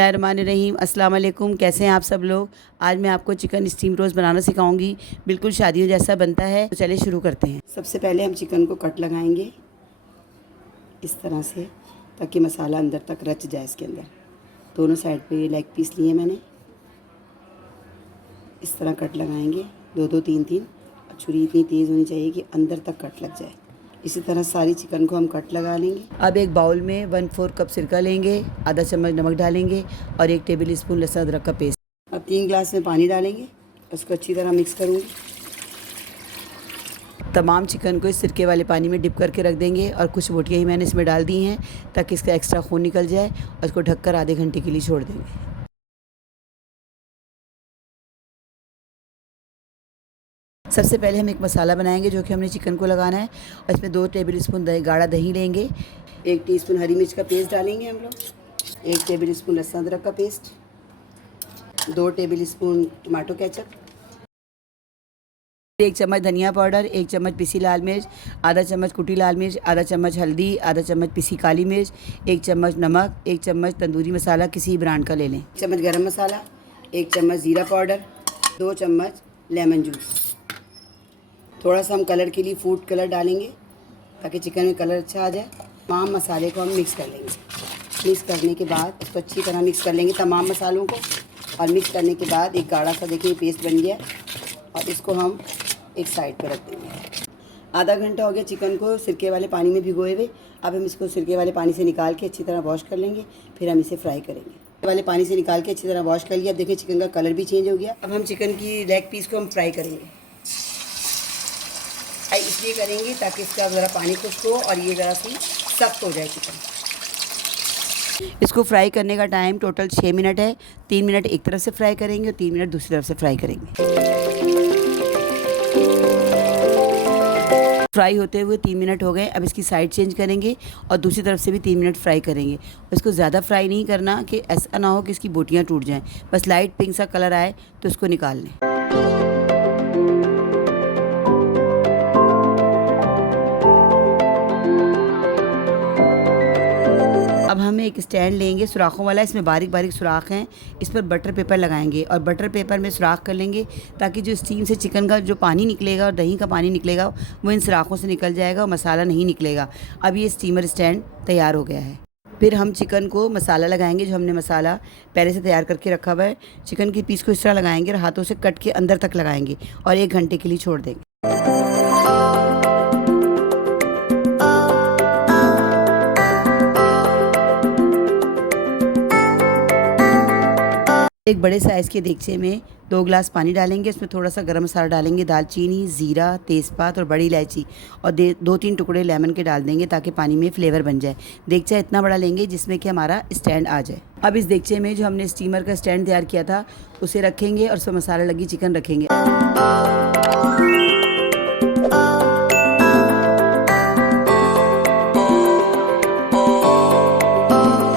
बिस्मिल्लाहिर्रहमानिर्रहीम। अस्सलाम वालेकुम। कैसे हैं आप सब लोग। आज मैं आपको चिकन स्टीम रोस्ट बनाना सिखाऊंगी। बिल्कुल शादियों जैसा बनता है। तो चलिए शुरू करते हैं। सबसे पहले हम चिकन को कट लगाएंगे इस तरह से, ताकि मसाला अंदर तक रच जाए इसके अंदर। दोनों साइड पे लेग पीस लिए मैंने, इस तरह कट लगाएंगे, दो दो तीन तीन। छुरी इतनी तेज़ होनी चाहिए कि अंदर तक कट लग जाए। इसी तरह सारी चिकन को हम कट लगा लेंगे। अब एक बाउल में 1/4 कप सिरका लेंगे, आधा चम्मच नमक डालेंगे और 1 टेबल स्पून लहसुन अदरक का पेस्ट। अब 3 गिलास में पानी डालेंगे, उसको अच्छी तरह मिक्स करूँगी। तमाम चिकन को इस सिरके वाले पानी में डिप करके रख देंगे और कुछ बोटियाँ ही मैंने इसमें डाल दी हैं ताकि इसका एक्स्ट्रा खून निकल जाए, और इसको ढककर आधे घंटे के लिए छोड़ देंगे। सबसे पहले हम एक मसाला बनाएंगे जो कि हमने चिकन को लगाना है, और इसमें 2 टेबल स्पून गाढ़ा दही लेंगे, 1 टीस्पून हरी मिर्च का पेस्ट डालेंगे हम लोग, 1 टेबल स्पून लहसुन अदरक का paste, 2 table spoon tomato ketchup, 1 चम्मच धनिया पाउडर, 1 चम्मच पिसी लाल मिर्च, आधा चम्मच कुटी लाल मिर्च, आधा चम्मच हल्दी, आधा चम्मच पिसी काली मिर्च, 1 चम्मच नमक, 1 चम्मच तंदूरी मसाला किसी ब्रांड का ले लें, 1 चम्मच गरम मसाला, 1 चम्मच ज़ीरा पाउडर, 2 चम्मच लेमन जूस। थोड़ा सा हम कलर के लिए फूड कलर डालेंगे ताकि चिकन में कलर अच्छा आ जाए। तमाम मसाले को हम मिक्स कर लेंगे। मिक्स करने के बाद इसको अच्छी तरह मिक्स कर लेंगे तमाम मसालों को, और मिक्स करने के बाद एक गाढ़ा सा देखिए पेस्ट बन गया, और इसको हम एक साइड पर रख देंगे। आधा घंटा हो गया चिकन को सिरके वाले पानी में भिगोए हुए। अब हम इसको सिरके वाले पानी से निकाल के अच्छी तरह वॉश कर लेंगे, फिर हम इसे फ्राई करेंगे। वाले पानी से निकाल के अच्छी तरह वॉश कर लिया। अब देखिए चिकन का कलर भी चेंज हो गया। अब हम चिकन की लेग पीस को हम फ्राई करेंगे। इसलिए करेंगे ताकि इसका ज़रा पानी खुश्क हो और ये ज़रा सी सख्त हो जाए चिकन। इसको फ्राई करने का टाइम टोटल 6 मिनट है। 3 मिनट एक तरफ से फ्राई करेंगे और 3 मिनट दूसरी तरफ से फ्राई करेंगे। फ्राई होते हुए 3 मिनट हो गए। अब इसकी साइड चेंज करेंगे और दूसरी तरफ से भी 3 मिनट फ्राई करेंगे। इसको ज़्यादा फ्राई नहीं करना कि ऐसा ना हो कि इसकी बोटियाँ टूट जाएं, बस लाइट पिंक सा कलर आए तो इसको निकाल लें। अब हम एक स्टैंड लेंगे सुराखों वाला, इसमें बारीक बारीक सुराख हैं। इस पर बटर पेपर लगाएंगे और बटर पेपर में सुराख कर लेंगे ताकि जो स्टीम से चिकन का जो पानी निकलेगा और दही का पानी निकलेगा वो इन सुराखों से निकल जाएगा और मसाला नहीं निकलेगा। अब ये स्टीमर स्टैंड तैयार हो गया है। फिर हम चिकन को मसाला लगाएंगे, जो हमने मसाला पहले से तैयार करके रखा हुआ है। चिकन की पीस को इस तरह लगाएंगे और हाथों से कट के अंदर तक लगाएंगे और 1 घंटे के लिए छोड़ देंगे। एक बड़े साइज़ के देगचे में 2 गिलास पानी डालेंगे। उसमें थोड़ा सा गरम मसाला डालेंगे, दालचीनी, ज़ीरा, तेज़पात और बड़ी इलायची, और 2-3 टुकड़े लेमन के डाल देंगे ताकि पानी में फ्लेवर बन जाए। देगचा इतना बड़ा लेंगे जिसमें कि हमारा स्टैंड आ जाए। अब इस देगचे में जो हमने स्टीमर का स्टैंड तैयार किया था उसे रखेंगे और उसमें मसाला लगी चिकन रखेंगे।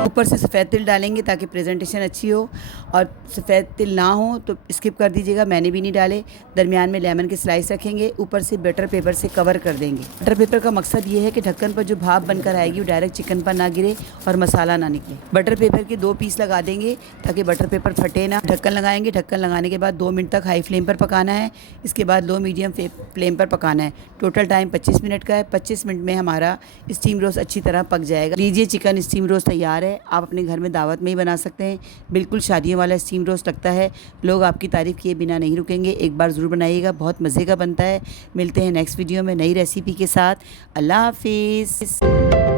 ऊपर से सफ़ेद तिल डालेंगे ताकि प्रेजेंटेशन अच्छी हो, और सफ़ेद तिल ना हो तो स्किप कर दीजिएगा, मैंने भी नहीं डाले। दरमियान में लेमन के स्लाइस रखेंगे, ऊपर से बटर पेपर से कवर कर देंगे। बटर पेपर का मकसद ये है कि ढक्कन पर जो भाप बनकर आएगी वो डायरेक्ट चिकन पर ना गिरे और मसाला ना निकले। बटर पेपर के 2 पीस लगा देंगे ताकि बटर पेपर फटे ना। ढक्कन लगाएंगे। ढक्कन लगाने के बाद 2 मिनट तक हाई फ्लेम पर पकाना है, इसके बाद लो मीडियम फ्लेम पर पकाना है। टोटल टाइम 25 मिनट का है। 25 मिनट में हमारा स्टीम रोस्ट अच्छी तरह पक जाएगा। लीजिए चिकन स्टीम रोस्ट तैयार है। आप अपने घर में दावत में ही बना सकते हैं। बिल्कुल शादियों वाला स्टीम रोस्ट लगता है। लोग आपकी तारीफ़ किए बिना नहीं रुकेंगे। एक बार ज़रूर बनाइएगा, बहुत मज़े का बनता है। मिलते हैं नेक्स्ट वीडियो में नई रेसिपी के साथ। अल्लाह हाफिज़।